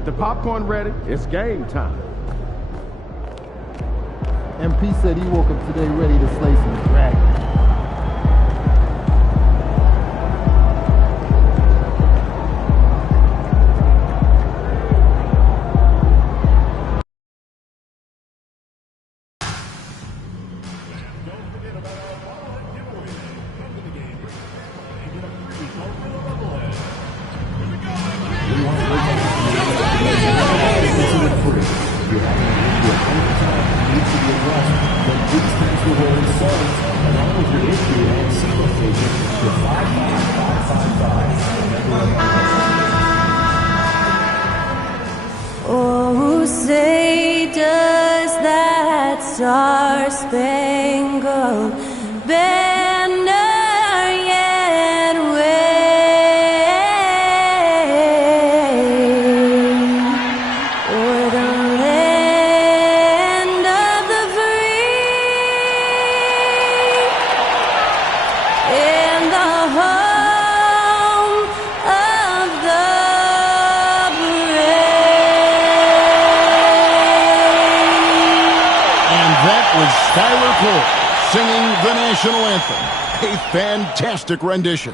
Get the popcorn ready. It's game time. MP said he woke up today ready to slay some dragons. Oh, say does that star-spangled banner yet wave o'er the land of the free and the home of the Skylar Cole singing the national anthem. A fantastic rendition.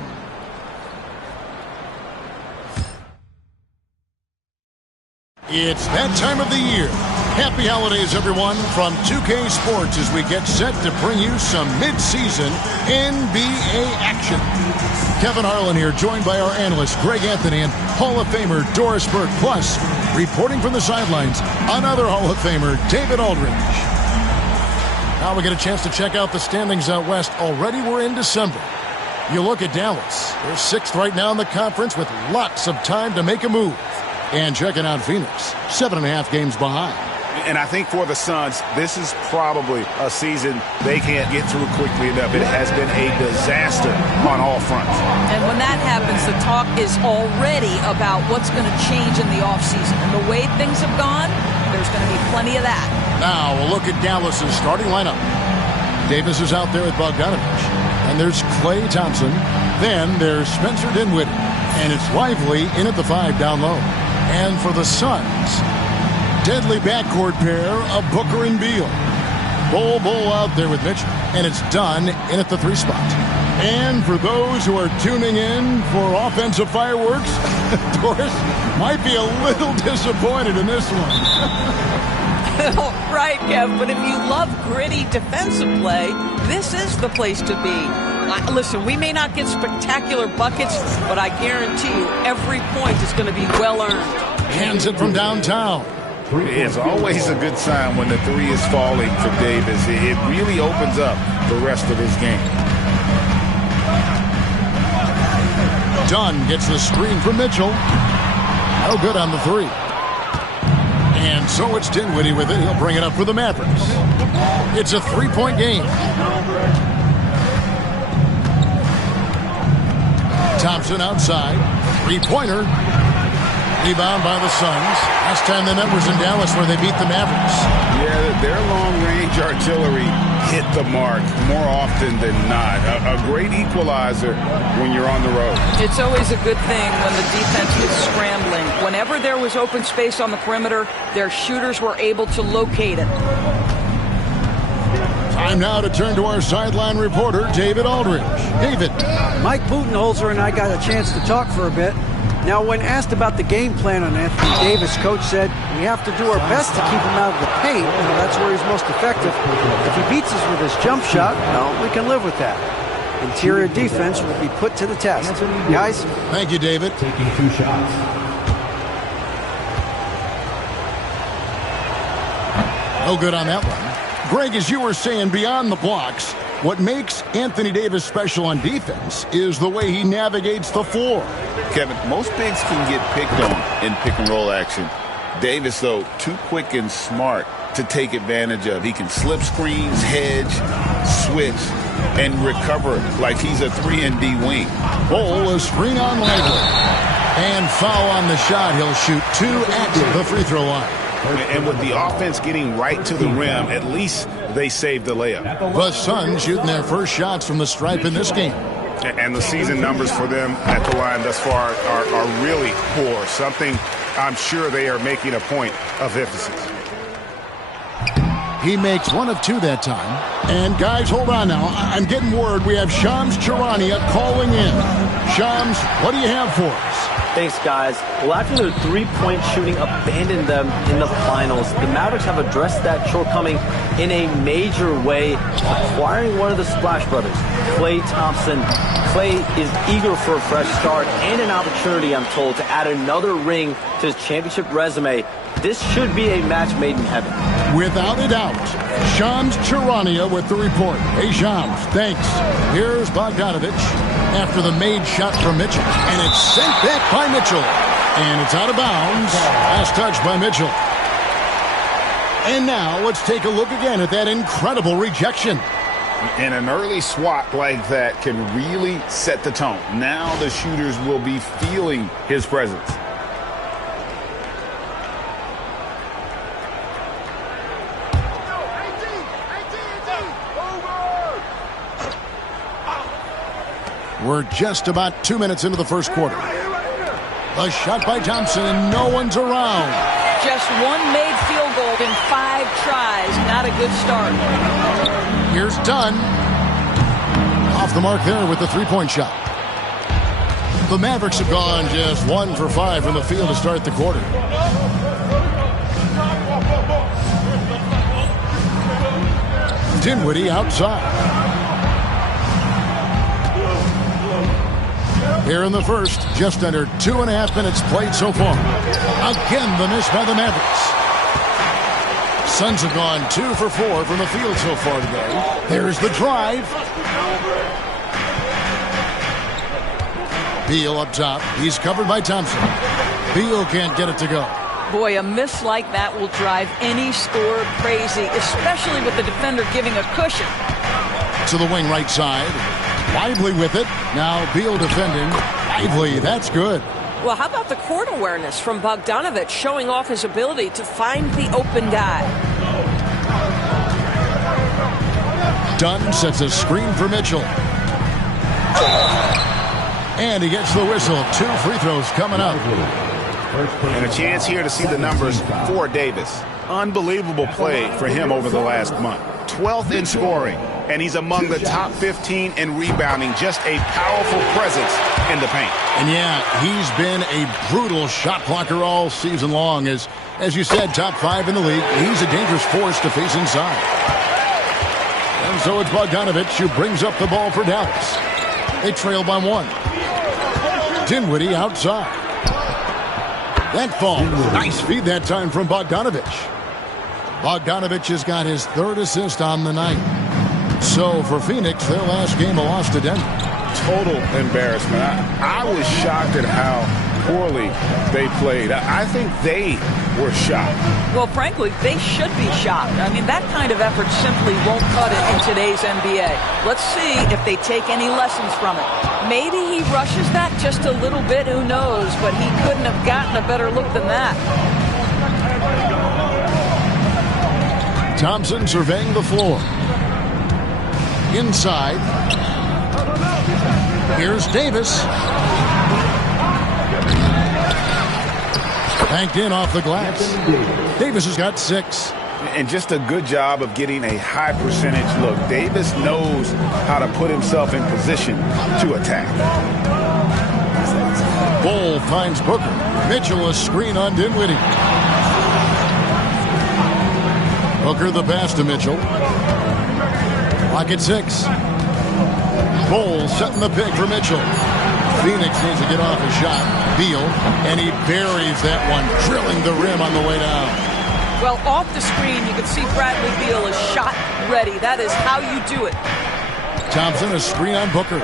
It's that time of the year. Happy holidays, everyone, from 2K Sports as we get set to bring you some mid-season NBA action. Kevin Harlan here, joined by our analyst Greg Anthony and Hall of Famer Doris Burke. Plus, reporting from the sidelines, another Hall of Famer, David Aldridge. Now we get a chance to check out the standings out west. Already we're in December. You look at Dallas. They're 6th right now in the conference with lots of time to make a move. And checking out Phoenix, 7.5 games behind. And I think for the Suns, this is probably a season they can't get through quickly enough. It has been a disaster on all fronts. And when that happens, the talk is already about what's going to change in the offseason. And the way things have gone, there's going to be plenty of that. Now we'll look at Dallas's starting lineup. Davis is out there with Bogdanovich. And there's Klay Thompson. Then there's Spencer Dinwiddie. And it's Lively in at the 5 down low. And for the Suns, deadly backcourt pair of Booker and Beal. Bull out there with Mitchell. And it's done in at the 3 spot. And for those who are tuning in for offensive fireworks, Doris might be a little disappointed in this one. Right, Kev, but if you love gritty defensive play, this is the place to be. Listen, we may not get spectacular buckets, but I guarantee you every point is going to be well earned. Hands it from downtown. It's always a good sign when the 3 is falling for Davis. It really opens up the rest of his game. Dunn gets the screen from Mitchell. No good on the 3. And so it's Dinwiddie with it. He'll bring it up for the Mavericks. It's a 3-point game. Thompson outside. 3-pointer. Rebound by the Suns. Last time they met was in Dallas where they beat the Mavericks. Yeah, their long-range artillery hit the mark more often than not. A great equalizer when you're on the road. It's always a good thing when the defense was scrambling. Whenever there was open space on the perimeter, their shooters were able to locate it. Time now to turn to our sideline reporter, David Aldridge. David. Mike Budenholzer and I got a chance to talk for a bit. Now, when asked about the game plan on Anthony Davis, coach said, we have to do our best to keep him out of the paint. That's where he's most effective. If he beats us with his jump shot, well, we can live with that. Interior defense will be put to the test. Guys? Thank you, David. Taking 2 shots. No good on that one. Greg, as you were saying, beyond the blocks, what makes Anthony Davis special on defense is the way he navigates the floor. Kevin, most bigs can get picked on in pick-and-roll action. Davis, though, too quick and smart to take advantage of. He can slip screens, hedge, switch, and recover like he's a 3-and-D wing. Bull is screen on Lively. And foul on the shot. He'll shoot 2 at the free throw line. And with the offense getting right to the rim, at least they saved the layup. The Suns shooting their first shots from the stripe in this game. And the season numbers for them at the line thus far are really poor. Something I'm sure they are making a point of emphasis. He makes one of two that time. And guys, hold on now. I'm getting word we have Shams Charania calling in. Shams, what do you have for us? Thanks, guys. Well, after their three-point shooting abandoned them in the finals, the Mavericks have addressed that shortcoming in a major way, acquiring one of the Splash Brothers, Klay Thompson. Klay is eager for a fresh start and an opportunity, I'm told, to add another ring to his championship resume. This should be a match made in heaven. Without a doubt. Shams Charania with the report. Hey, Shams, thanks. Here's Bogdanovich after the made shot from Mitchell. And it's sent back by Mitchell. And it's out of bounds. Last touch by Mitchell. And now let's take a look again at that incredible rejection. And an early swat like that can really set the tone. Now the shooters will be feeling his presence. We're just about 2 minutes into the first quarter. A shot by Thompson, and no one's around. Just one made field goal in 5 tries. Not a good start. Here's Dunn. Off the mark there with the three-point shot. The Mavericks have gone just 1 for 5 from the field to start the quarter. Dinwiddie outside. Here in the first, just under 2.5 minutes played so far. Again, the miss by the Mavericks. Suns have gone 2 for 4 from the field so far today. There's the drive. Beal up top. He's covered by Thompson. Beal can't get it to go. Boy, a miss like that will drive any scorer crazy, especially with the defender giving a cushion. To the wing right side. Lively with it. Now Beal defending. Lively, that's good. Well, how about the court awareness from Bogdanovich, showing off his ability to find the open guy? Dunn sets a screen for Mitchell. And he gets the whistle. 2 free throws coming up. And a chance here to see the numbers for Davis. Unbelievable play for him over the last month. 12th in scoring, and he's among the top 15 in rebounding. Just a powerful presence in the paint. And yeah, he's been a brutal shot blocker all season long. As you said, top 5 in the league. He's a dangerous force to face inside. And so it's Bogdanovich who brings up the ball for Dallas. They trail by 1. Dinwiddie outside. That falls. Nice feed that time from Bogdanovich. Bogdanovich has got his 3rd assist on the night. So for Phoenix, their last game a loss to Denver. Total embarrassment. I was shocked at how poorly they played. I think they were shocked. Well, frankly, they should be shocked. I mean, that kind of effort simply won't cut it in today's NBA. Let's see if they take any lessons from it. Maybe he rushes that just a little bit, who knows, but he couldn't have gotten a better look than that. Thompson surveying the floor. Inside. Here's Davis. Banked in off the glass. Davis has got 6. And just a good job of getting a high percentage look. Davis knows how to put himself in position to attack. Ball finds Booker. Mitchell a screen on Dinwiddie. Booker the pass to Mitchell. Clock at 6. Ball setting the pick for Mitchell. Phoenix needs to get off a shot. Beal, and he buries that one, drilling the rim on the way down. Well, off the screen, you can see Bradley Beal is shot ready. That is how you do it. Thompson a screen on Booker.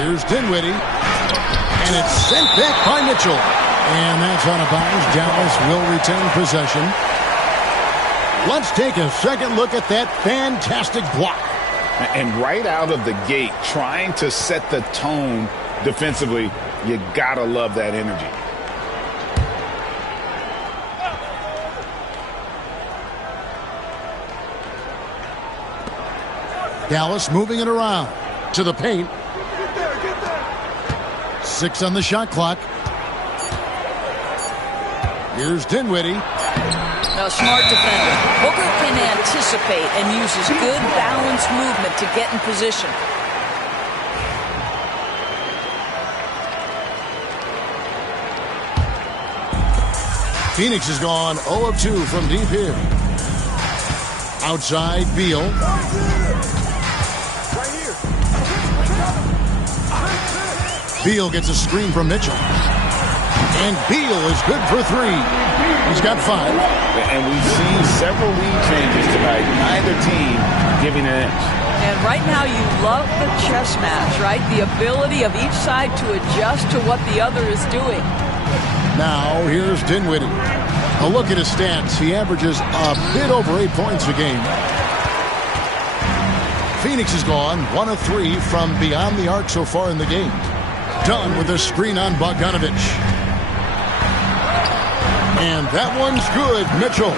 Here's Dinwiddie. And it's sent back by Mitchell. And that's out of bounds. Dallas will retain possession. Let's take a second look at that fantastic block. And right out of the gate, trying to set the tone defensively, you gotta love that energy. Dallas moving it around to the paint. 6 on the shot clock. Here's Dinwiddie. A smart defender. Booker can anticipate and uses good balanced movement to get in position. Phoenix has gone 0 of 2 from deep here. Outside, Beal. Beal gets a screen from Mitchell. And Beal is good for 3. He's got 5. And we've seen several lead changes tonight. Neither team giving an inch. And right now you love the chess match, right? The ability of each side to adjust to what the other is doing. Now, here's Dinwiddie. A look at his stats. He averages a bit over 8 points a game. Phoenix has gone 1 of 3 from beyond the arc so far in the game. Done with a screen on Bogdanovich. And that one's good, Mitchell.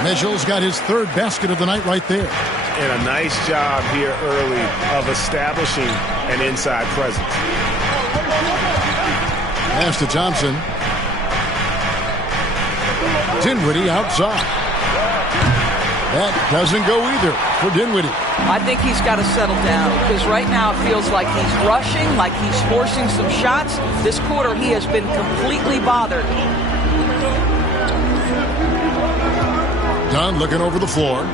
Mitchell's got his 3rd basket of the night right there. And a nice job here early of establishing an inside presence. Pass to Thompson. Dinwiddie outside. That doesn't go either for Dinwiddie. I think he's got to settle down because right now it feels like he's rushing, like he's forcing some shots. This quarter he has been completely bothered. Dunn looking over the floor.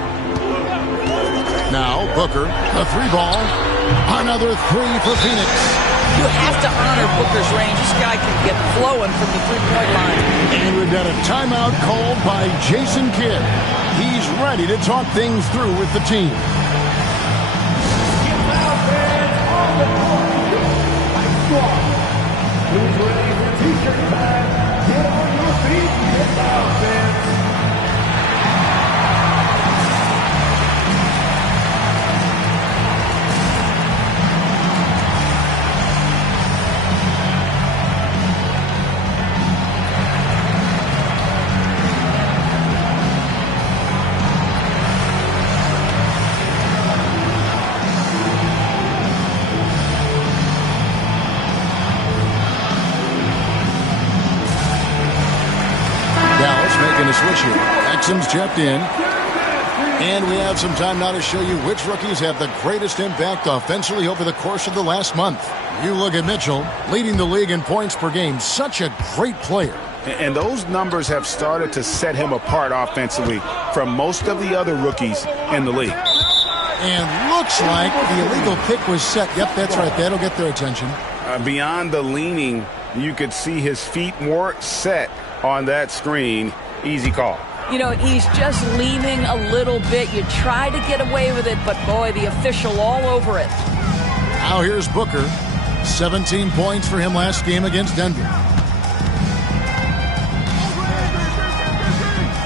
Now Booker, a 3-ball. Another 3 for Phoenix. You have to honor Booker's range. This guy can get flowing from the 3-point line. And we've got a timeout called by Jason Kidd. He's ready to talk things through with the team. Who's ready for t-shirt time? Get on your feet and get down, fans. A switch here. Exum's checked in. And we have some time now to show you which rookies have the greatest impact offensively over the course of the last month. You look at Mitchell, leading the league in points per game. Such a great player. And those numbers have started to set him apart offensively from most of the other rookies in the league. And looks like the illegal pick was set. Yep, that's right. That'll get their attention. Beyond the leaning, you could see his feet more set on that screen. Easy call. You know, he's just leaning a little bit. You try to get away with it, but boy, the official all over it. Now here's Booker. 17 points for him last game against Denver.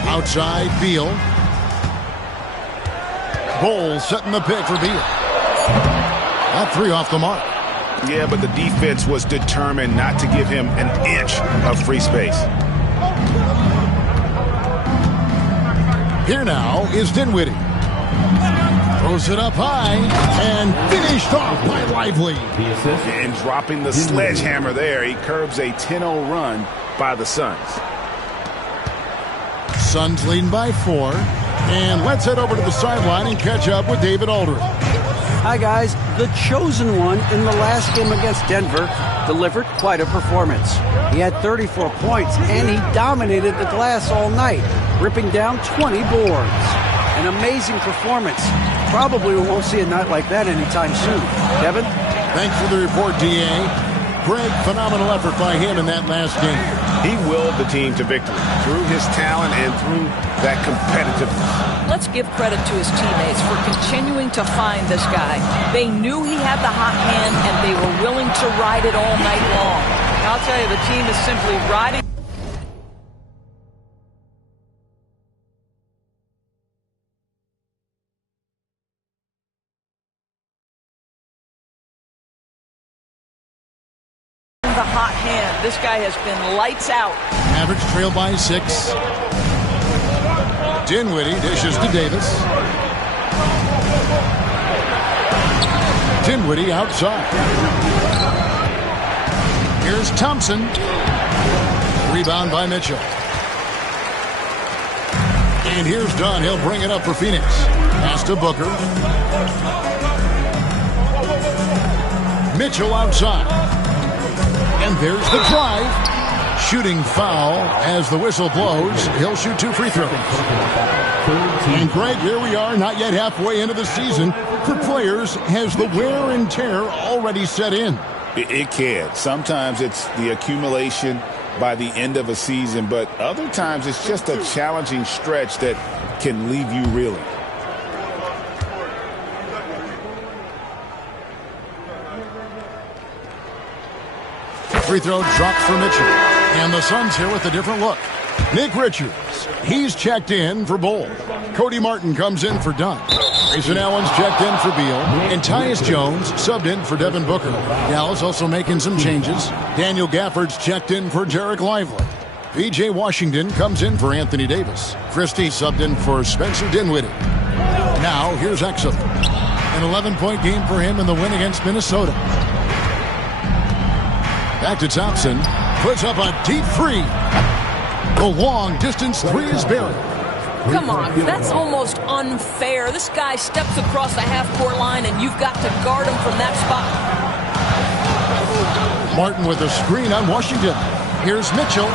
Outside, Beal. Bowles setting the pick for Beal. That 3 off the mark. Yeah, but the defense was determined not to give him an inch of free space. Here now is Dinwiddie. Throws it up high and finished off by Lively. And dropping the sledgehammer there, he curbs a 10-0 run by the Suns. Suns leading by 4. And let's head over to the sideline and catch up with David Aldridge. Hi, guys. The chosen one in the last game against Denver delivered quite a performance. He had 34 points, and he dominated the glass all night, ripping down 20 boards. An amazing performance. Probably we won't see a night like that anytime soon. Kevin? Thanks for the report, D.A. Greg, phenomenal effort by him in that last game. He willed the team to victory through his talent and through that competitiveness. Let's give credit to his teammates for continuing to find this guy. They knew he had the hot hand, and they were willing to ride it all night long. And I'll tell you, the team is simply riding the hot hand. This guy has been lights out. Mavericks trail by 6. Dinwiddie dishes to Davis. Dinwiddie outside. Here's Thompson. Rebound by Mitchell. And here's Dunn. He'll bring it up for Phoenix. Pass to Booker. Mitchell outside. And there's the drive. Shooting foul as the whistle blows. He'll shoot 2 free throws. And Greg, here we are, not yet halfway into the season. For players, has the wear and tear already set in? It can. Sometimes it's the accumulation by the end of a season, but other times it's just a challenging stretch that can leave you reeling. Free throw dropped for Mitchell. And the Suns here with a different look. Nick Richards, he's checked in for Bull. Cody Martin comes in for Dunn. Grayson Allen's checked in for Beal. And Tyus Jones subbed in for Devin Booker. Dallas also making some changes. Daniel Gafford's checked in for Derek Lively. P.J. Washington comes in for Anthony Davis. Christie subbed in for Spencer Dinwiddie. Now here's Exum. An 11-point game for him in the win against Minnesota. Back to Thompson. Puts up a deep three. The long-distance three is buried. Come on, that's almost unfair. This guy steps across the half-court line, and you've got to guard him from that spot. Martin with a screen on Washington. Here's Mitchell.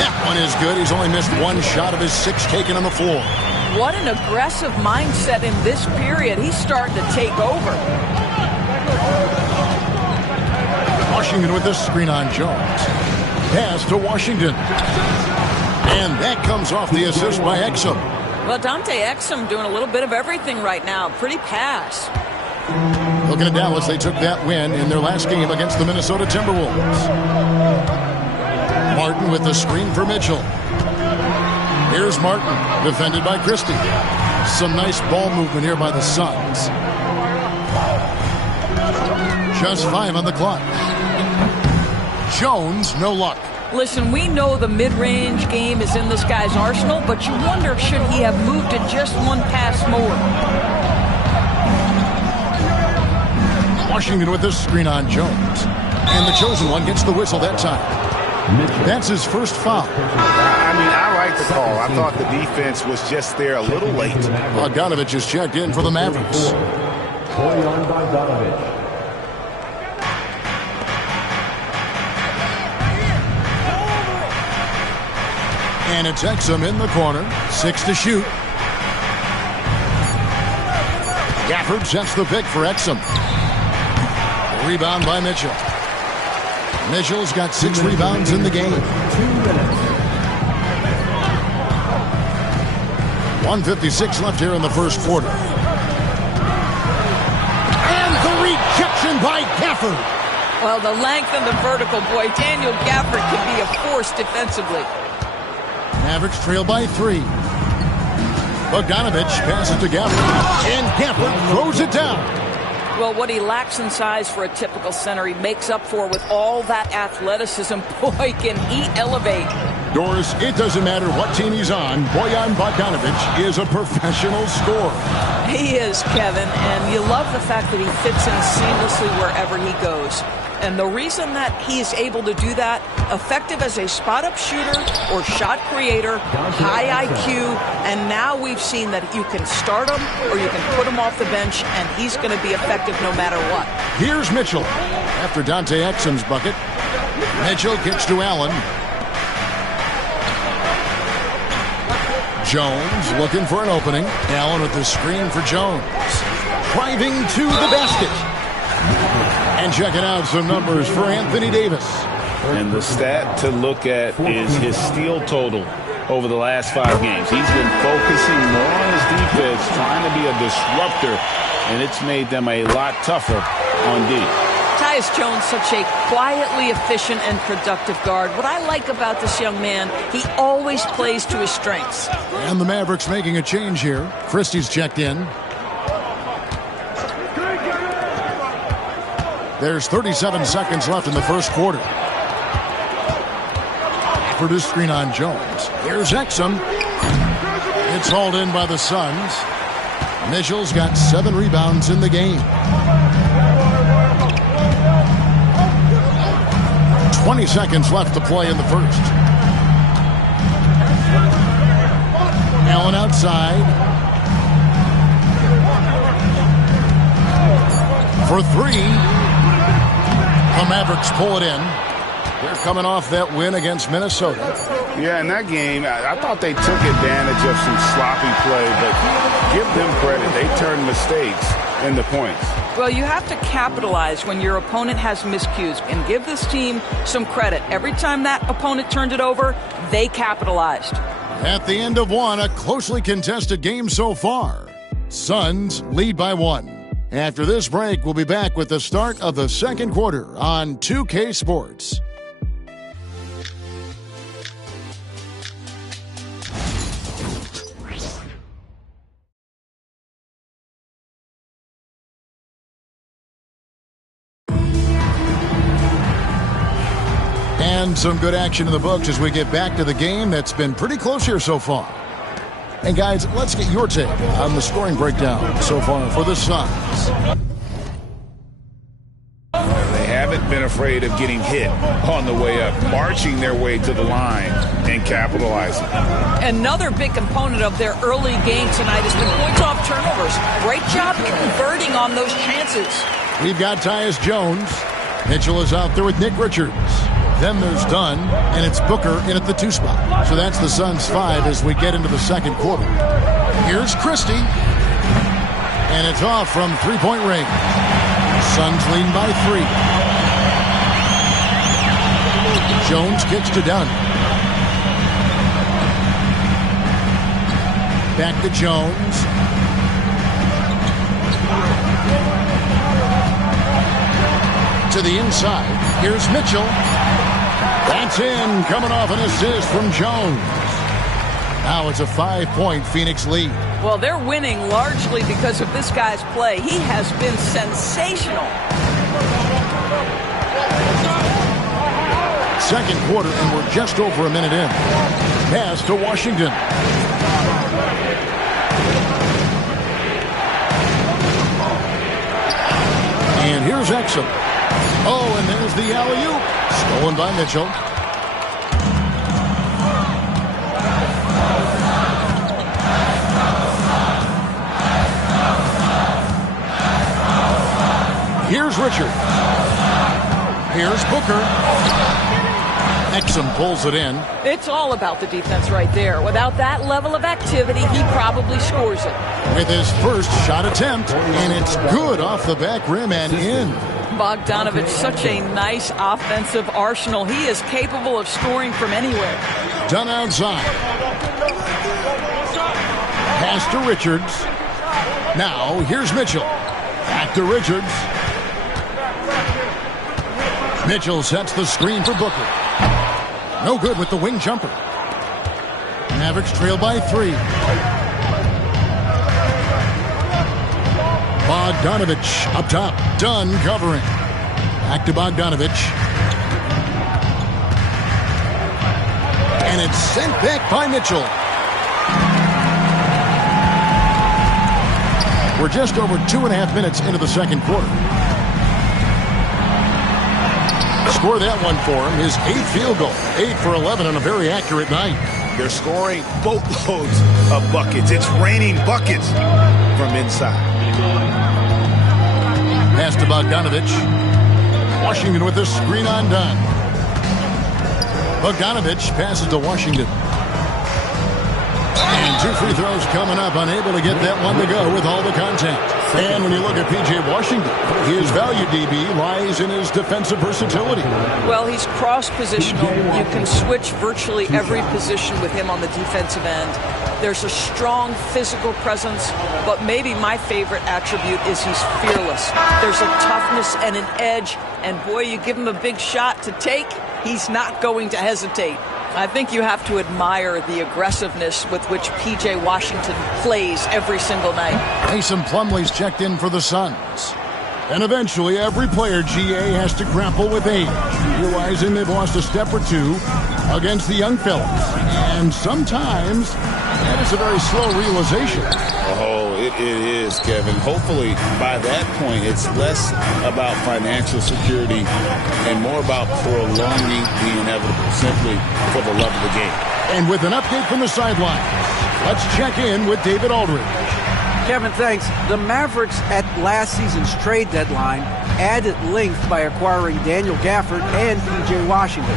That one is good. He's only missed 1 shot of his 6 taken on the floor. What an aggressive mindset in this period. He's starting to take over. Washington with the screen on Jones. Pass to Washington. And that comes off the assist by Exum. Well, Dante Exum doing a little bit of everything right now. Pretty pass. Looking at Dallas, they took that win in their last game against the Minnesota Timberwolves. Martin with the screen for Mitchell. Here's Martin, defended by Christie. Some nice ball movement here by the Suns. Just 5 on the clock. Jones, no luck. Listen, we know the mid-range game is in this guy's arsenal, but you wonder, should he have moved it just 1 pass more? Washington with the screen on Jones. And the chosen one gets the whistle that time. That's his first foul. I mean, I like the call. I thought the defense was just there a little late. Bogdanovich is checked in for the Mavericks. Bojan Bogdanovic. And it's Exum in the corner. 6 to shoot. Gafford sets the pick for Exum. Rebound by Mitchell. Mitchell's got 6 rebounds in the game. 2 minutes. 1:56 left here in the first quarter. And the rejection by Gafford. Well, the length and the vertical, boy, Daniel Gafford can be a force defensively. Mavericks trail by 3. Bogdanovich passes to Gafford. And Gafford throws it down. Well, what he lacks in size for a typical center, he makes up for with all that athleticism. Boy, can he elevate. Doris, it doesn't matter what team he's on. Bojan Bogdanovic is a professional scorer. He is, Kevin, and you love the fact that he fits in seamlessly wherever he goes. And the reason that he is able to do that, effective as a spot-up shooter or shot creator, high IQ, and now we've seen that you can start him or you can put him off the bench, and he's going to be effective no matter what. Here's Mitchell. After Dante Exum's bucket, Mitchell kicks to Allen. Jones looking for an opening. Allen with the screen for Jones. Driving to the basket. And checking out some numbers for Anthony Davis. And the stat to look at is his steal total over the last 5 games. He's been focusing more on his defense, trying to be a disruptor, and it's made them a lot tougher on D. Tyus Jones, such a quietly efficient and productive guard. What I like about this young man, he always plays to his strengths. And the Mavericks making a change here. Christie's checked in. There's 37 seconds left in the first quarter. For this screen on Jones. Here's Exum. It's hauled in by the Suns. Mitchell's got 7 rebounds in the game. 20 seconds left to play in the first. Allen outside. For three. The Mavericks pull it in. They're coming off that win against Minnesota. Yeah, in that game, I thought they took advantage of some sloppy play, but give them credit. They turned mistakes into points. Well, you have to capitalize when your opponent has miscues and give this team some credit. Every time that opponent turned it over, they capitalized. At the end of one, a closely contested game so far. Suns lead by 1. After this break, we'll be back with the start of the second quarter on 2K Sports. And some good action in the books as we get back to the game that's been pretty close here so far. And guys, let's get your take on the scoring breakdown so far for the Suns. They haven't been afraid of getting hit on the way up, marching their way to the line and capitalizing. Another big component of their early game tonight has been points off turnovers. Great job converting on those chances. We've got Tyus Jones. Mitchell is out there with Nick Richards. Then there's Dunn, and it's Booker in at the 2 spot. So that's the Suns' 5 as we get into the second quarter. Here's Christie. And it's off from three-point range. Suns leading by 3. Jones kicks to Dunn. Back to Jones. To the inside. Here's Mitchell. That's in, coming off an assist from Jones. Now it's a 5-point Phoenix lead. Well, they're winning largely because of this guy's play. He has been sensational. Second quarter, and we're just over a minute in. Pass to Washington. And here's Exum. Oh, and there's the alley-oop. Stolen by Mitchell. Here's Richard. Here's Booker. Exum pulls it in. It's all about the defense right there. Without that level of activity, he probably scores it. With his first shot attempt, and it's good off the back rim and in. Bogdanovich, such a nice offensive arsenal. He is capable of scoring from anywhere. Done outside. Pass to Richards. Now, here's Mitchell. Back to Richards. Mitchell sets the screen for Booker. No good with the wing jumper. Mavericks trail by 3. Bogdanovich up top. Dunn covering. Back to Bogdanovich. And it's sent back by Mitchell. We're just over 2.5 minutes into the second quarter. Score that one for him. His 8th field goal. 8 for 11 on a very accurate night. They're scoring boatloads of buckets. It's raining buckets from inside. Pass to Bogdanovich. Washington with the screen on Dunn. Bogdanovich passes to Washington. And 2 free throws coming up. Unable to get that one to go with all the contact. And when you look at P.J. Washington, his value, DB, lies in his defensive versatility. Well, he's cross-positional. You can switch virtually every position with him on the defensive end. There's a strong physical presence, but maybe my favorite attribute is he's fearless. There's a toughness and an edge, and boy, you give him a big shot to take, he's not going to hesitate. I think you have to admire the aggressiveness with which P.J. Washington plays every single night. Mason Plumlee's checked in for the Suns. And eventually, every player, GA, has to grapple with age, realizing they've lost a step or two against the young fellas. And sometimes, that is a very slow realization. Oh, it is, Kevin. Hopefully, by that point, it's less about financial security and more about prolonging the inevitable, simply for the love of the game. And with an update from the sideline, Let's check in with David Aldridge. Kevin, thanks. The Mavericks at last season's trade deadline added length by acquiring Daniel Gafford and P.J. Washington.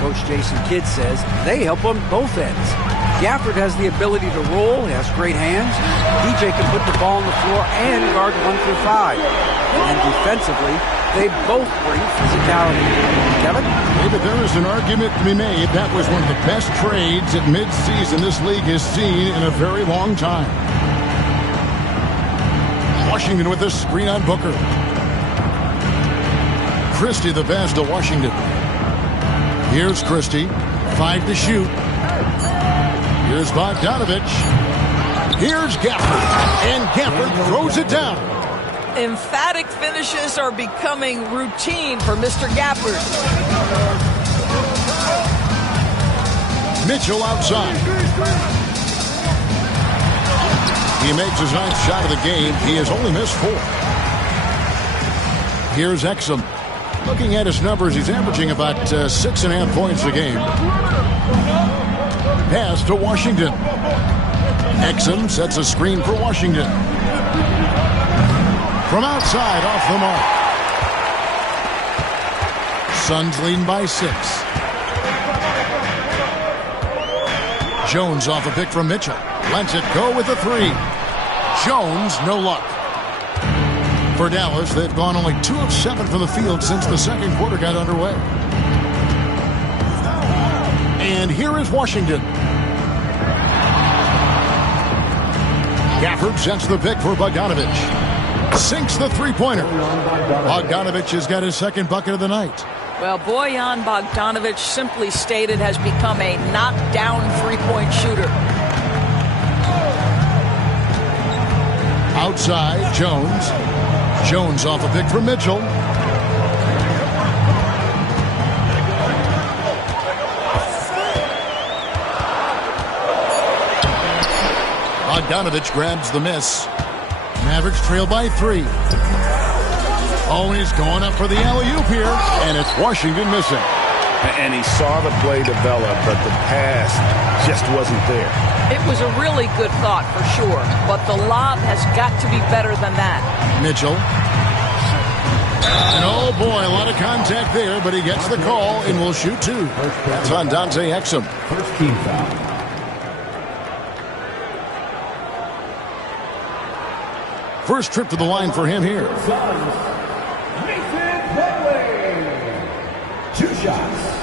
Coach Jason Kidd says they help on both ends. Gafford has the ability to roll, he has great hands. P.J. can put the ball on the floor and guard 1 through 5. And defensively, they both bring physicality. Kevin? David, there is an argument to be made. That was one of the best trades at midseason this league has seen in a very long time. Washington with the screen on Booker. Christie the pass to Washington. Here's Christie. 5 to shoot. Here's Bogdanovich. Here's Gafford. And Gafford throws it down. Emphatic finishes are becoming routine for Mr. Gafford. Mitchell outside. He makes his 9th shot of the game. He has only missed 4. Here's Exum. Looking at his numbers, he's averaging about 6.5 points a game. Pass to Washington. Exum sets a screen for Washington. From outside, off the mark. Suns leading by 6. Jones off a pick from Mitchell. Lets it go with a 3. Jones, no luck. For Dallas, they've gone only 2 of 7 from the field since the second quarter got underway. And here is Washington. Gafford sets the pick for Bogdanovich. Sinks the three-pointer. Bogdanovich has got his second bucket of the night. Well, Bojan Bogdanovich, simply stated, has become a knockdown three-point shooter. Outside, Jones. Jones off a pick from Mitchell. Bogdanovich grabs the miss. Mavericks trail by 3. Oh, and he's going up for the alley-oop here, and it's Washington missing. And he saw the play develop, but the pass just wasn't there. It was a really good thought for sure, but the lob has got to be better than that. Mitchell. And oh boy, a lot of contact there, but he gets the call and will shoot 2. That's on Dante Exum. First team foul. First trip to the line for him here. Mason Plumlee. 2 shots.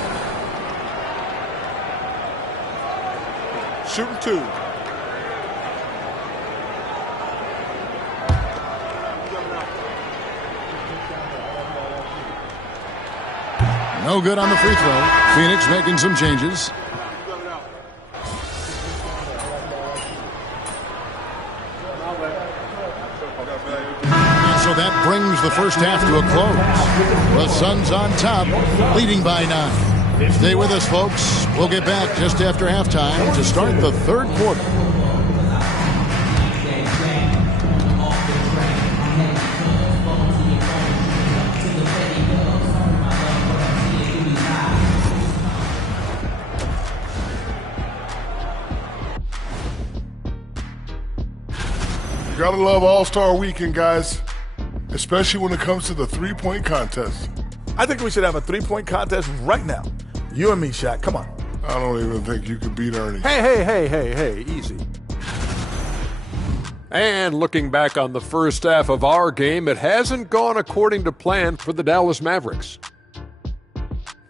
Shooting 2. No good on the free throw. Phoenix making some changes. And so that brings the first half to a close. The Suns on top, leading by 9. Stay with us, folks. We'll get back just after halftime to start the third quarter. You gotta love All-Star Weekend, guys, especially when it comes to the three-point contest. I think we should have a three-point contest right now. You and me, Shaq. Come on. I don't even think you could beat Ernie. Hey, easy. And looking back on the first half of our game, it hasn't gone according to plan for the Dallas Mavericks.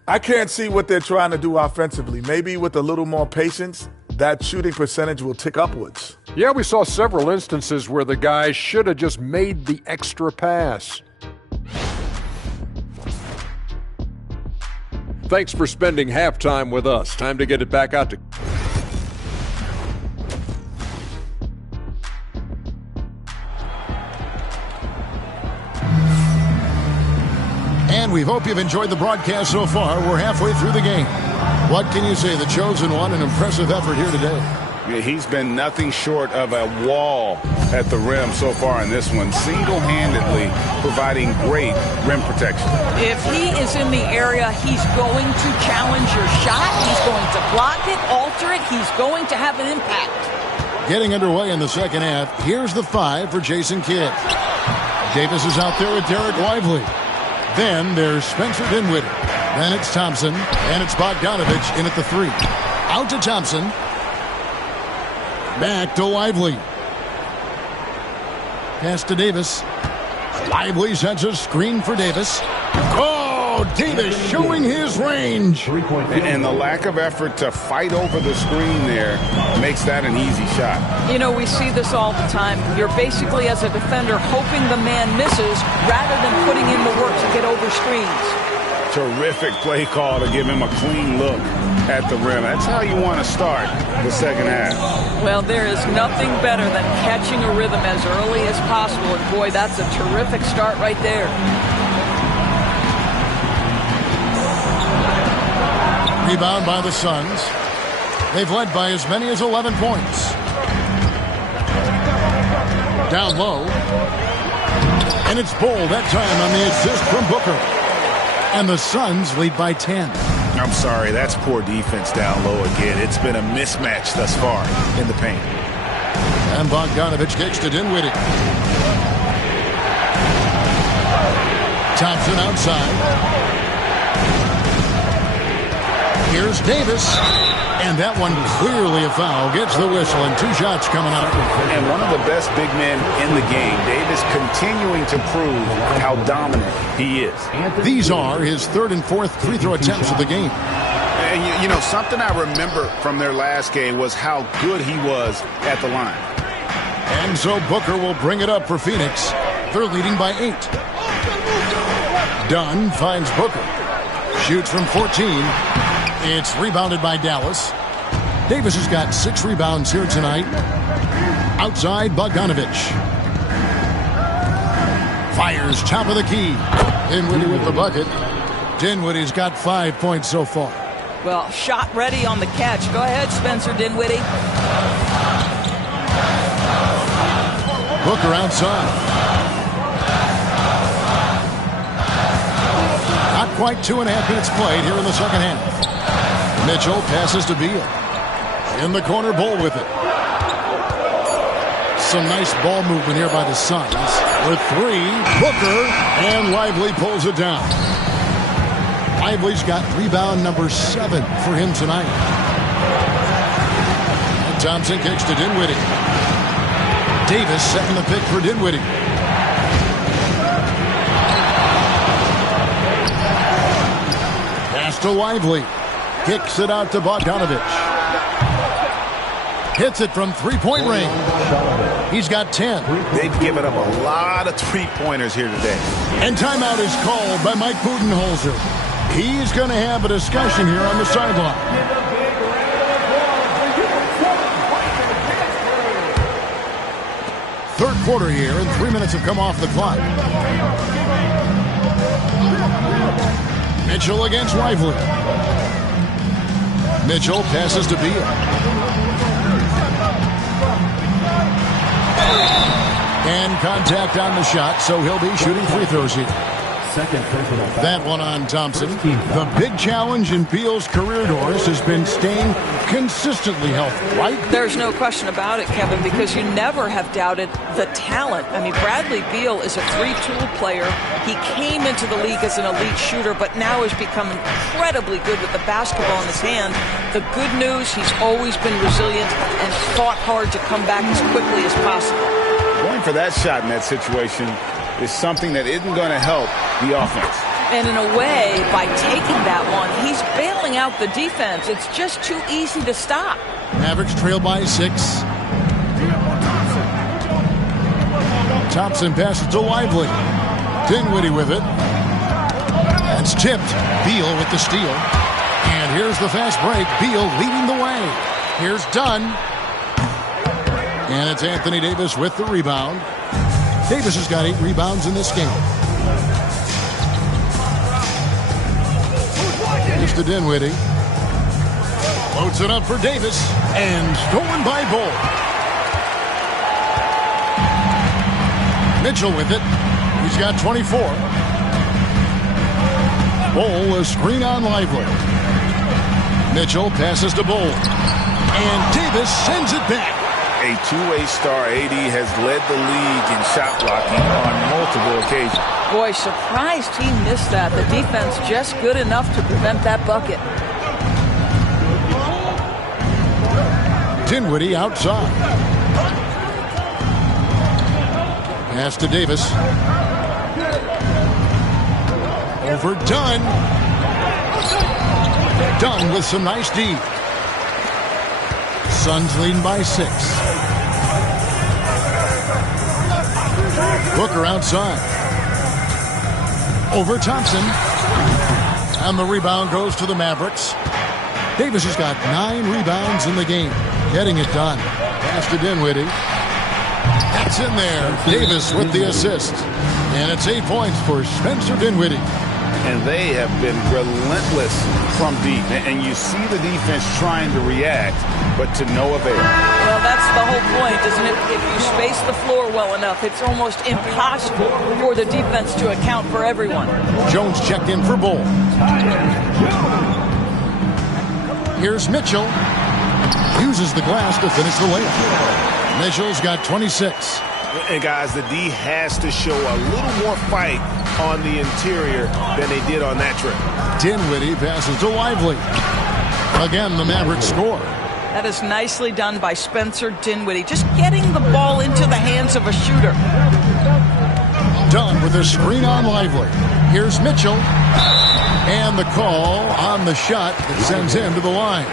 I can't see what they're trying to do offensively. Maybe with a little more patience, that shooting percentage will tick upwards. Yeah, we saw several instances where the guys should have just made the extra pass. Thanks for spending halftime with us. Time to get it back out to... And we hope you've enjoyed the broadcast so far. We're halfway through the game. What can you say? The chosen one, an impressive effort here today. Yeah, he's been nothing short of a wall at the rim so far in this one, single-handedly providing great rim protection. If he is in the area, he's going to challenge your shot. He's going to block it, alter it. He's going to have an impact. Getting underway in the second half. Here's the 5 for Jason Kidd. Davis is out there with Derek Lively. Then there's Spencer Dinwiddie. Then it's Thompson. And it's Bogdanovich in at the 3. Out to Thompson. Back to Lively. Pass to Davis. Lively sets a screen for Davis. Oh, Davis showing his range. And the lack of effort to fight over the screen there makes that an easy shot. You know, we see this all the time. You're basically, as a defender, hoping the man misses rather than putting in the work to get over screens. Terrific play call to give him a clean look at the rim. That's how you want to start the second half. Well, there is nothing better than catching a rhythm as early as possible. And boy, that's a terrific start right there. Rebound by the Suns. They've led by as many as 11 points. Down low. And it's Bull that time on the assist from Booker. And the Suns lead by 10. I'm sorry, that's poor defense down low again. It's been a mismatch thus far in the paint. And Bogdanovich kicks to Dinwiddie. Thompson outside. Here's Davis. And that one clearly a foul. Gets the whistle and 2 shots coming up. And one of the best big men in the game. Davis continuing to prove how dominant he is. These are his 3rd and 4th free throw attempts of the game. And you know, something I remember from their last game was how good he was at the line. And so Booker will bring it up for Phoenix. They're leading by 8. Dunn finds Booker. Shoots from 14. It's rebounded by Dallas. Davis has got 6 rebounds here tonight. Outside, Bogdanovich. Fires top of the key. Dinwiddie with the bucket. Dinwiddie's got 5 points so far. Well, shot ready on the catch. Go ahead, Spencer Dinwiddie. Booker outside. Not quite 2.5 minutes played here in the second half. Mitchell passes to Beal. In the corner, Bull with it. Some nice ball movement here by the Suns. With 3, Booker, and Lively pulls it down. Lively's got rebound number 7 for him tonight. And Thompson kicks to Dinwiddie. Davis setting the pick for Dinwiddie. Pass to Lively. Kicks it out to Bogdanovich. Hits it from 3-point range. He's got 10. They've given up a lot of 3-pointers here today. And timeout is called by Mike Budenholzer. He's going to have a discussion here on the sideline. Third quarter here, and 3 minutes have come off the clock. Mitchell against Lively. Mitchell passes to Beal. And contact on the shot, so he'll be shooting free throws here. That one on Thompson. The big challenge in Beal's career doors has been staying consistently healthy, right? There's no question about it, Kevin, because you never have doubted the talent. I mean, Bradley Beal is a 3-tool player. He came into the league as an elite shooter, but now has become incredibly good with the basketball in his hand. The good news, he's always been resilient and fought hard to come back as quickly as possible. Going for that shot in that situation is something that isn't going to help the offense. And in a way, by taking that one, he's bailing out the defense. It's just too easy to stop. Mavericks trail by 6. Thompson passes to Lively. Dinwiddie with it. That's tipped. Beal with the steal. And here's the fast break. Beal leading the way. Here's Dunn. And it's Anthony Davis with the rebound. Davis has got 8 rebounds in this game. Here's to Dinwiddie. Floats it up for Davis. And stolen by Bull. Mitchell with it. He's got 24. Bull, a screen on Lively. Mitchell passes to Bull. And Davis sends it back. a two-way star. AD has led the league in shot blocking on multiple occasions. Boy, surprised he missed that. The defense just good enough to prevent that bucket. Dinwiddie outside. Pass to Davis. Over Dunn. Dunn with some nice D. Suns leading by 6. Booker outside. Over Thompson. And the rebound goes to the Mavericks. Davis has got 9 rebounds in the game. Getting it done. Pass to Dinwiddie. That's in there. Davis with the assist. And it's 8 points for Spencer Dinwiddie. And they have been relentless from deep. And you see the defense trying to react, but to no avail. Well, that's the whole point, isn't it? If you space the floor well enough, it's almost impossible for the defense to account for everyone. Jones checked in for Bull. Here's Mitchell. Uses the glass to finish the layup. Mitchell's got 26. And guys, the D has to show a little more fight on the interior than they did on that trip. Dinwiddie passes to Lively. Again, the Mavericks score. That is nicely done by Spencer Dinwiddie. Just getting the ball into the hands of a shooter. Dunn with a screen on Lively. Here's Mitchell. And the call on the shot that sends him to the line.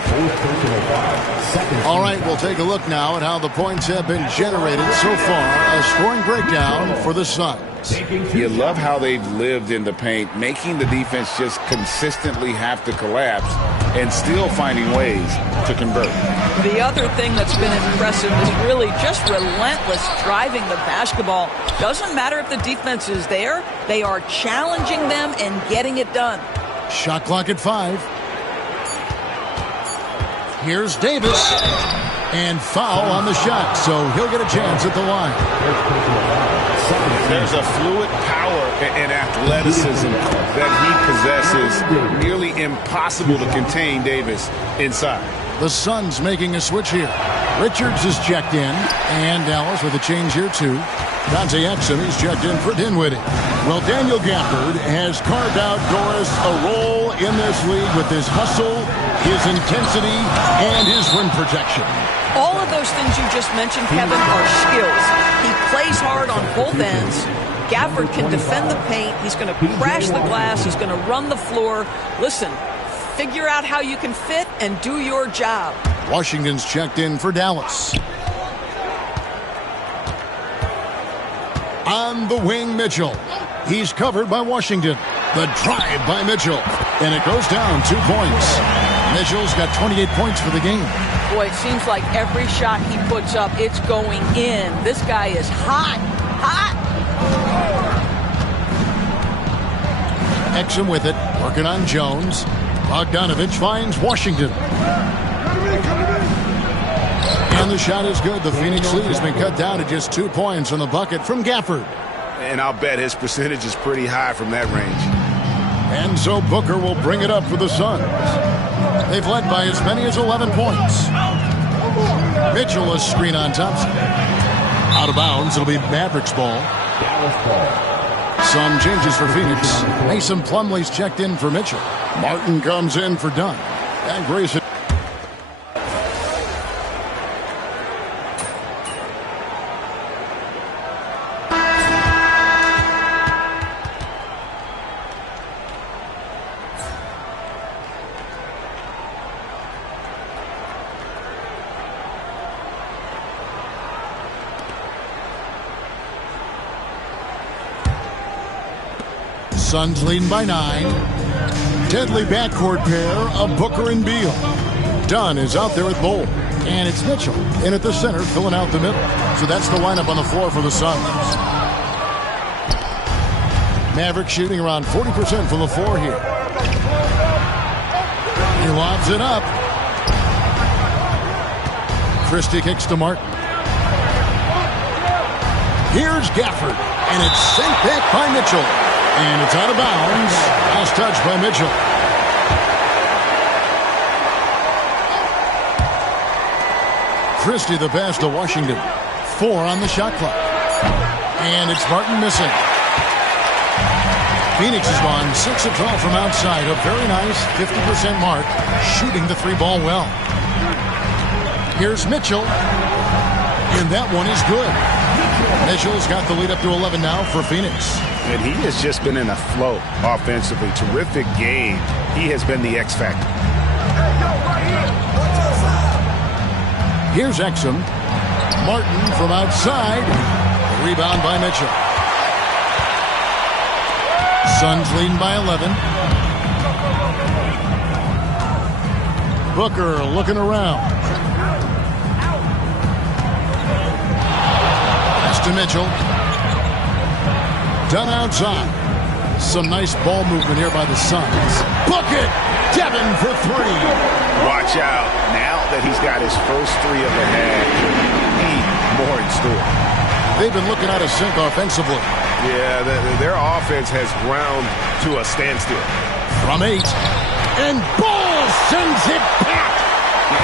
All right, we'll take a look now at how the points have been generated so far. A scoring breakdown for the Suns. You love how they've lived in the paint, making the defense just consistently have to collapse and still finding ways to convert. The other thing that's been impressive is really just relentless driving the basketball. Doesn't matter if the defense is there, they are challenging them and getting it done. Shot clock at 5. Here's Davis. And foul on the shot, so he'll get a chance at the line. There's a fluid power and athleticism that he possesses. Nearly impossible to contain Davis inside. The Suns making a switch here. Richards is checked in, and Dallas with a change here too. Dante Exum is checked in for Dinwiddie. Well, Daniel Gafford has carved out Doris a role in this league with his hustle, his intensity, and his rim protection. All of those things you just mentioned, Kevin, are skills. He plays hard on both ends. Gafford can defend the paint. He's going to crash the glass. He's going to run the floor. Listen, figure out how you can fit and do your job. Washington's checked in for Dallas. On the wing, Mitchell. He's covered by Washington. The drive by Mitchell. And it goes down 2 points. Mitchell's got 28 points for the game. Boy, it seems like every shot he puts up, it's going in. This guy is hot. Hot. Exum with it. Working on Jones. Bogdanovich finds Washington. And the shot is good. The Phoenix lead has been cut down to just 2 points on the bucket from Gafford. And I'll bet his percentage is pretty high from that range. And so Booker will bring it up for the Suns. They've led by as many as 11 points. Mitchell a screen on Thompson. Out of bounds. It'll be Mavericks ball. Some changes for Phoenix. Mason Plumlee's checked in for Mitchell. Martin comes in for Dunn. And Grayson. Suns leading by 9. Deadly backcourt pair of Booker and Beal. Dunn is out there with Bull. And it's Mitchell in at the center, filling out the middle. So that's the lineup on the floor for the Suns. Maverick shooting around 40% from the floor here. He lobs it up. Christie kicks to Martin. Here's Gafford. And it's sent back by Mitchell. And it's out of bounds. Last touch by Mitchell. Christie the pass to Washington. 4 on the shot clock. And it's Martin missing. Phoenix has gone 6 of 12 from outside. A very nice 50% mark, shooting the 3-ball well. Here's Mitchell. And that one is good. Mitchell's got the lead up to 11 now for Phoenix. And he has just been in a flow offensively. Terrific game. He has been the X factor. Here's Exum. Martin from outside. Rebound by Mitchell. Suns leading by 11. Booker looking around. Pass to Mitchell. Done outside. Some nice ball movement here by the Suns. Bucket! Devin for 3. Watch out. Now that he's got his first 3 of the half, need more in store. They've been looking out of sync offensively. Yeah, their offense has ground to a standstill. From 8. And Ball sends it back.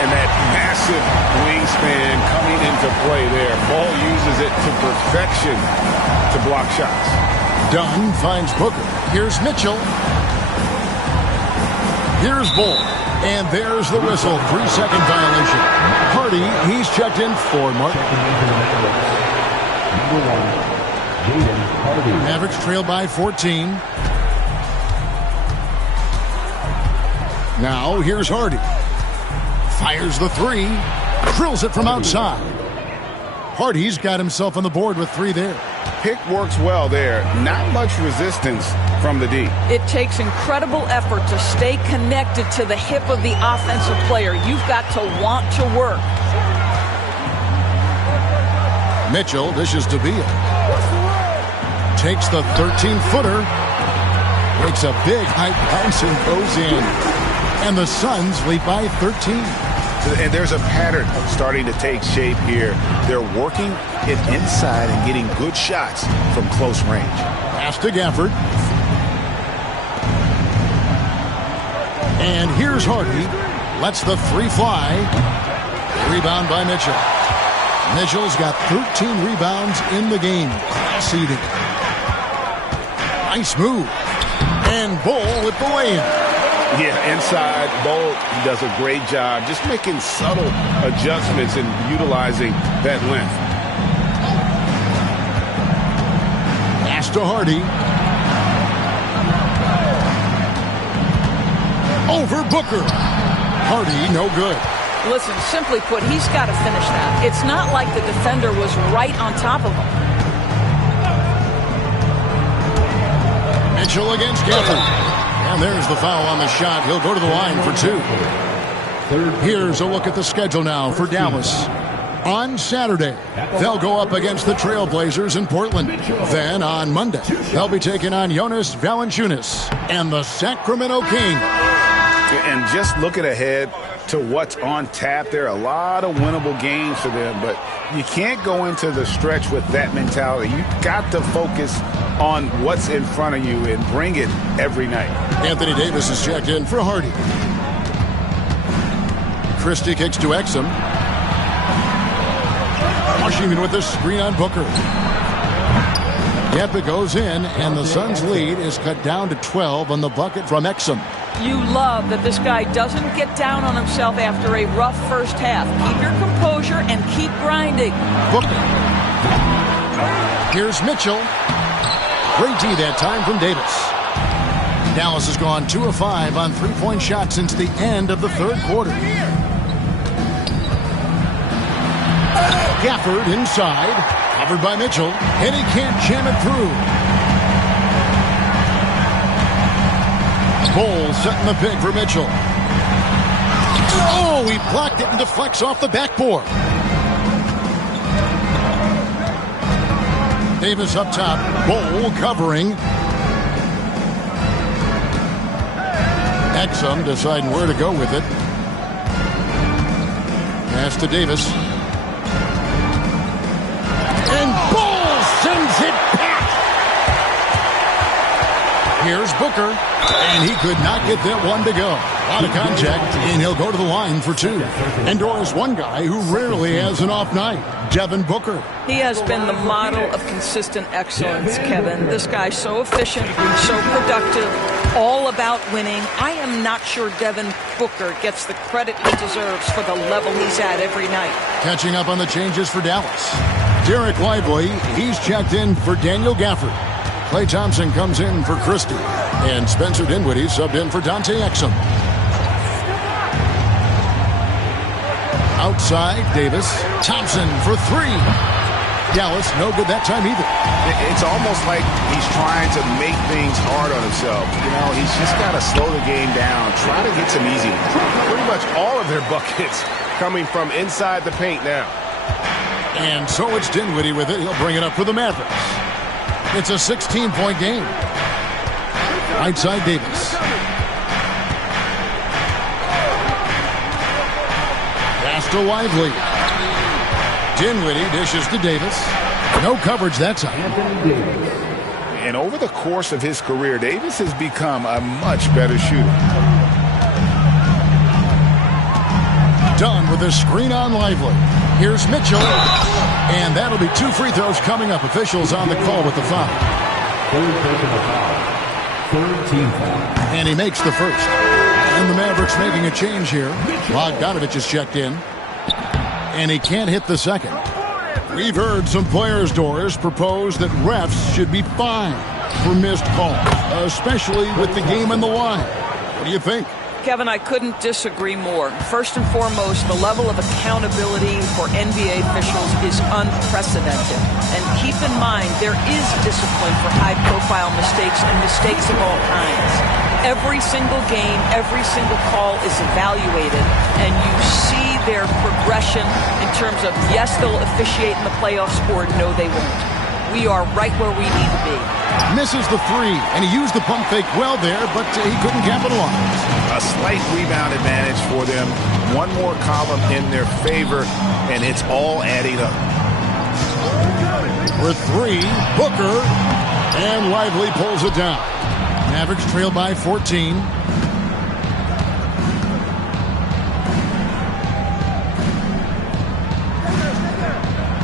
And that massive wingspan coming into play there. Ball uses it to perfection to block shots. Dunn finds Booker. Here's Mitchell. Here's Ball. And there's the whistle. 3-second violation. Hardy, he's checked in for Martin. Mavericks trail by 14. Now here's Hardy. Fires the 3. Drills it from outside. Hardy's got himself on the board with 3 there. Pick works well there. Not much resistance from the D. It takes incredible effort to stay connected to the hip of the offensive player. You've got to want to work. Mitchell dishes to Beal. Takes the 13-footer. Makes a big high bounce and goes in. And the Suns lead by 13. And there's a pattern starting to take shape here. They're working it inside and getting good shots from close range. Pass to Gafford. And here's Hardy. Lets the 3 fly. Rebound by Mitchell. Mitchell's got 13 rebounds in the game. Class eating. Nice move. And Bull with the lay-in. Yeah, inside, Bolt does a great job just making subtle adjustments and utilizing that length. Pass to Hardy. Over Booker. Hardy, no good. Listen, simply put, he's got to finish that. It's not like the defender was right on top of him. Mitchell against Gafford. And there's the foul on the shot. He'll go to the line for 2. Here's a look at the schedule now for Dallas. On Saturday, they'll go up against the Trailblazers in Portland. Then on Monday, they'll be taking on Jonas Valanciunas and the Sacramento Kings. And just looking ahead to what's on tap, there are a lot of winnable games for them, but you can't go into the stretch with that mentality. You've got to focus on what's in front of you and bring it every night. Anthony Davis is checked in for Hardy. Christie kicks to Exum. Washington with the screen on Booker. Yep, it goes in, and the Suns' lead is cut down to 12 on the bucket from Exum. You love that this guy doesn't get down on himself after a rough first half. Keep your composure and keep grinding. Booker. Here's Mitchell. Great D that time from Davis. Dallas has gone 2 of 5 on 3-point shots since the end of the third quarter. Gafford inside. Covered by Mitchell. And he can't jam it through. Ball setting the pick for Mitchell. Oh, he blocked it and deflects off the backboard. Davis up top. Ball covering. Exum deciding where to go with it. Pass to Davis. And Ball sends it back. Here's Booker, and he could not get that one to go. A lot of contact, and he'll go to the line for two. And Doris, one guy who rarely has an off night, Devin Booker. He has been the model of consistent excellence, Kevin. This guy's so efficient, so productive, all about winning. I am not sure Devin Booker gets the credit he deserves for the level he's at every night. Catching up on the changes for Dallas. Derek Lively, he's checked in for Daniel Gafford. Klay Thompson comes in for Christie. And Spencer Dinwiddie subbed in for Dante Exum. Outside, Davis. Thompson for three. Dallas, no good that time either. It's almost like he's trying to make things hard on himself. You know, he's just got to slow the game down, try to get some easy. Pretty much all of their buckets coming from inside the paint now. And so it's Dinwiddie with it. He'll bring it up for the Mavericks. It's a 16-point game. Right side, Davis. Pass to Lively. Dinwiddie dishes to Davis. No coverage that time. And over the course of his career, Davis has become a much better shooter. Done with a screen on Lively. Here's Mitchell. And that'll be two free throws coming up. Officials on the call with the foul. Third team foul. And he makes the first. And the Mavericks making a change here. Bogdanovich is checked in. And he can't hit the second. We've heard some players, Doris, propose that refs should be fined for missed calls, especially with the game on the line. What do you think? Kevin, I couldn't disagree more. First and foremost, the level of accountability for NBA officials is unprecedented. And keep in mind, there is discipline for high-profile mistakes and mistakes of all kinds. Every single game, every single call is evaluated, and you see their progression in terms of, yes, they'll officiate in the playoffs, or no, they won't. We are right where we need to be. Misses the three, and he used the pump fake well there, but he couldn't capitalize. A slight rebound advantage for them. One more column in their favor, and it's all adding up. For three, Booker, and Lively pulls it down. Mavericks trail by 14.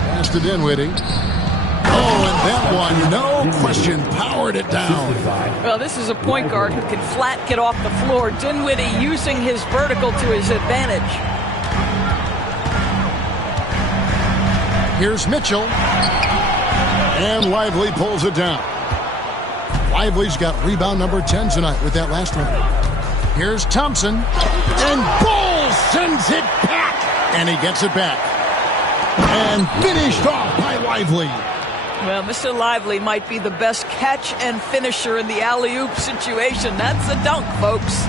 Pass to Dinwiddie. Oh, and that one, no question, powered it down. Well, this is a point guard who can flat get off the floor. Dinwiddie using his vertical to his advantage. Here's Mitchell. And Lively pulls it down. Lively's got rebound number 10 tonight with that last one. Here's Thompson. And Bull sends it back. And he gets it back. And finished off by Lively. Well, Mr. Lively might be the best catch and finisher in the alley-oop situation. That's a dunk, folks.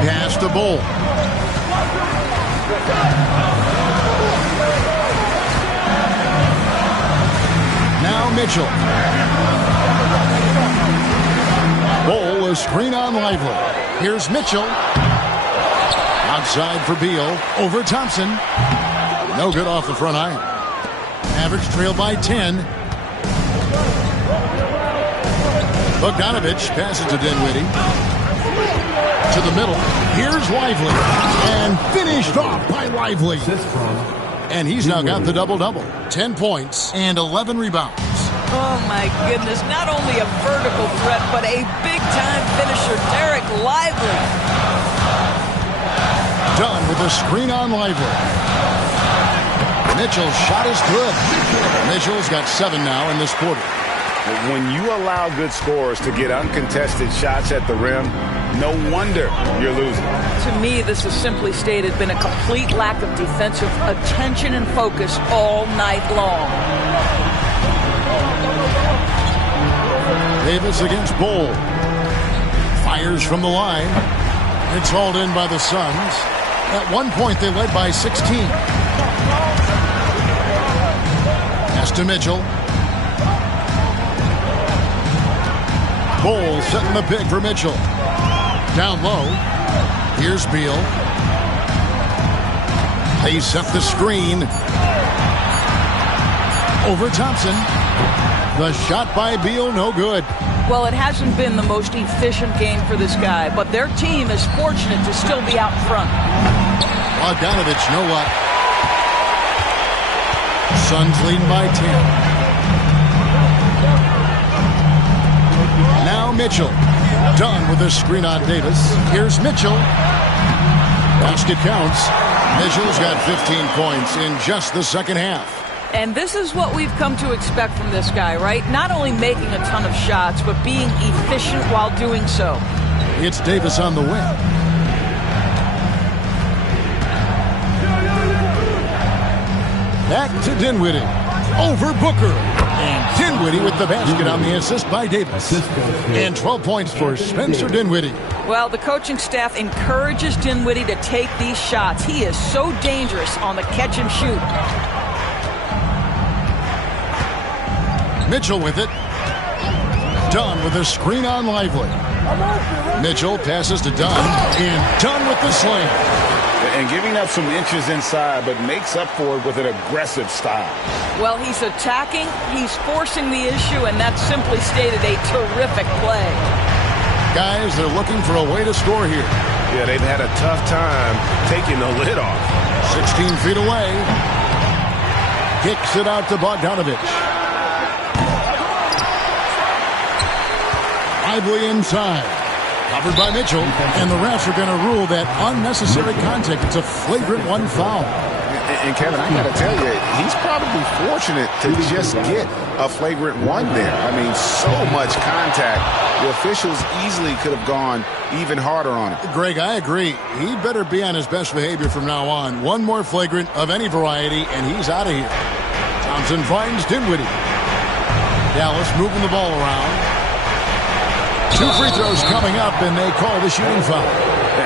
Pass to Bull. Now Mitchell. Bull, a screen on Lively. Here's Mitchell. Outside for Beal. Over Thompson. No good off the front iron. Mavericks trail by 10. Bogdanovich passes to Dinwiddie. To the middle. Here's Lively. And finished off by Lively. And he's now got the double-double. 10 points and 11 rebounds. Oh, my goodness. Not only a vertical threat, but a big-time finisher. Derek Lively. Done with a screen on Lively. Mitchell's shot is good. Mitchell's got 7 now in this quarter. When you allow good scorers to get uncontested shots at the rim, no wonder you're losing. To me, this is simply stated been a complete lack of defensive attention and focus all night long. Davis against Bull. Fires from the line. It's hauled in by the Suns. At one point, they led by 16. Pass to Mitchell. Bull setting the pick for Mitchell. Down low. Here's Beal. They set the screen. Over Thompson. The shot by Beal, no good. Well, it hasn't been the most efficient game for this guy, but their team is fortunate to still be out front. Bogdanovich, no luck. Suns leading by 10. Now Mitchell. Done with a screen on Davis. Here's Mitchell. Basket counts. Mitchell's got 15 points in just the second half. And this is what we've come to expect from this guy, right? Not only making a ton of shots, but being efficient while doing so. It's Davis on the wing. Back to Dinwiddie. Over Booker. And Dinwiddie with the basket on the assist by Davis. And 12 points for Spencer Dinwiddie. Well, the coaching staff encourages Dinwiddie to take these shots. He is so dangerous on the catch and shoot. Mitchell with it. Dunn with a screen on Lively. Mitchell passes to Dunn. And Dunn with the slam. And giving up some inches inside, but makes up for it with an aggressive style. Well, he's attacking, he's forcing the issue, and that's simply stated a terrific play. Guys, they're looking for a way to score here. Yeah, they've had a tough time taking the lid off. 16 feet away. Kicks it out to Bogdanovich. Lively inside. Covered by Mitchell. And the refs are going to rule that unnecessary contact. It's a flagrant one foul. And Kevin, I got to tell you, he's probably fortunate to just get a flagrant one there. I mean, so much contact. The officials easily could have gone even harder on it. Greg, I agree. He better be on his best behavior from now on. One more flagrant of any variety, and he's out of here. Thompson finds Dinwiddie. Dallas moving the ball around. 2 free throws coming up, and they call the shooting foul.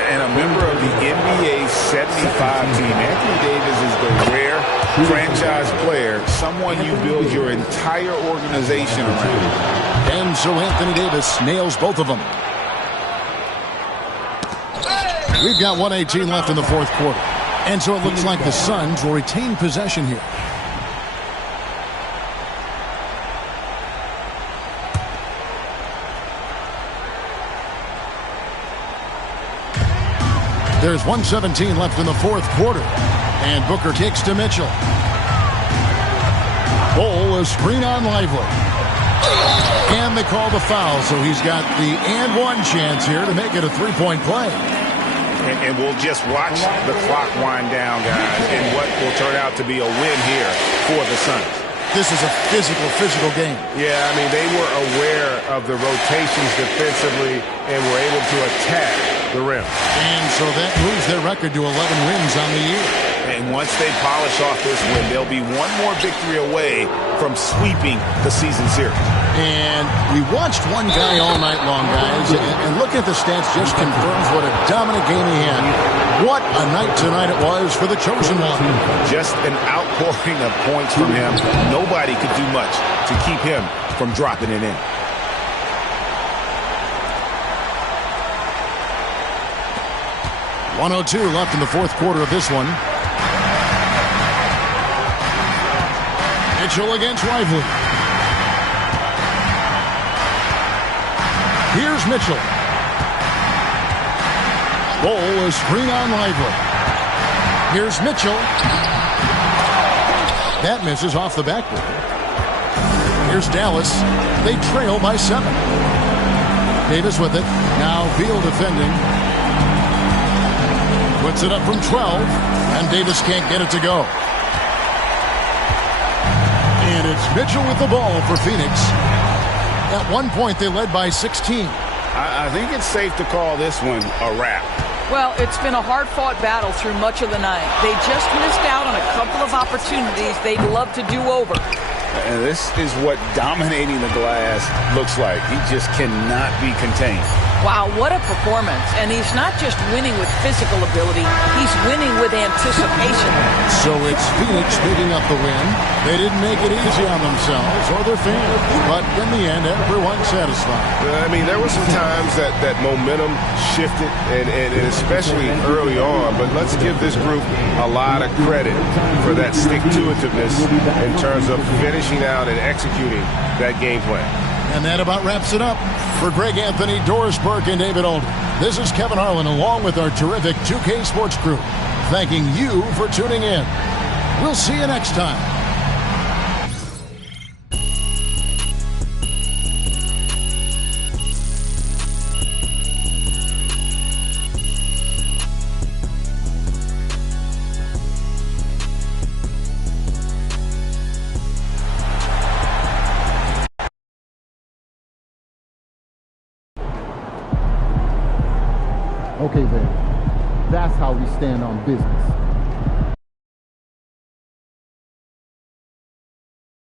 And a member of the NBA 75 team, Anthony Davis is the rare franchise player, someone you build your entire organization around. And so Anthony Davis nails both of them. We've got 1:18 left in the fourth quarter. And so it looks like the Suns will retain possession here. There's 1:17 left in the fourth quarter. And Booker takes to Mitchell. Bol, a screen on Lively. And they call the foul, so he's got the and one chance here to make it a three-point play. And we'll just watch the clock wind down, guys, in what will turn out to be a win here for the Suns. This is a physical game. Yeah, I mean, they were aware of the rotations defensively and were able to attack the rim. And so that moves their record to 11 wins on the year. And once they polish off this win, they'll be one more victory away from sweeping the season series. And we watched one guy all night long, guys, and looking at the stats just confirms what a dominant game he had. What a night tonight it was for the chosen one. Just an outpouring of points from him. Nobody could do much to keep him from dropping it in. .102 left in the fourth quarter of this one. Mitchell against Lively. Here's Mitchell. Bol, a screen on Lively. Here's Mitchell. That misses off the backboard. Here's Dallas. They trail by 7. Davis with it. Now Beal defending. Puts it up from 12, and Davis can't get it to go. And it's Mitchell with the ball for Phoenix. At one point, they led by 16. I think it's safe to call this one a wrap. Well, it's been a hard-fought battle through much of the night. They just missed out on a couple of opportunities they'd love to do over. And this is what dominating the glass looks like. He just cannot be contained. Wow, what a performance. And he's not just winning with physical ability, he's winning with anticipation. So it's Phoenix picking up the win. They didn't make it easy on themselves or their fans, but in the end, everyone's satisfied. I mean, there were some times that momentum shifted, and especially early on, but let's give this group a lot of credit for that stick-to-itiveness in terms of finishing out and executing that game plan. And that about wraps it up. For Greg Anthony, Doris Burke, and David Alden, this is Kevin Harlan along with our terrific 2K Sports crew, thanking you for tuning in. We'll see you next time. Okay, then. That's how we stand on business.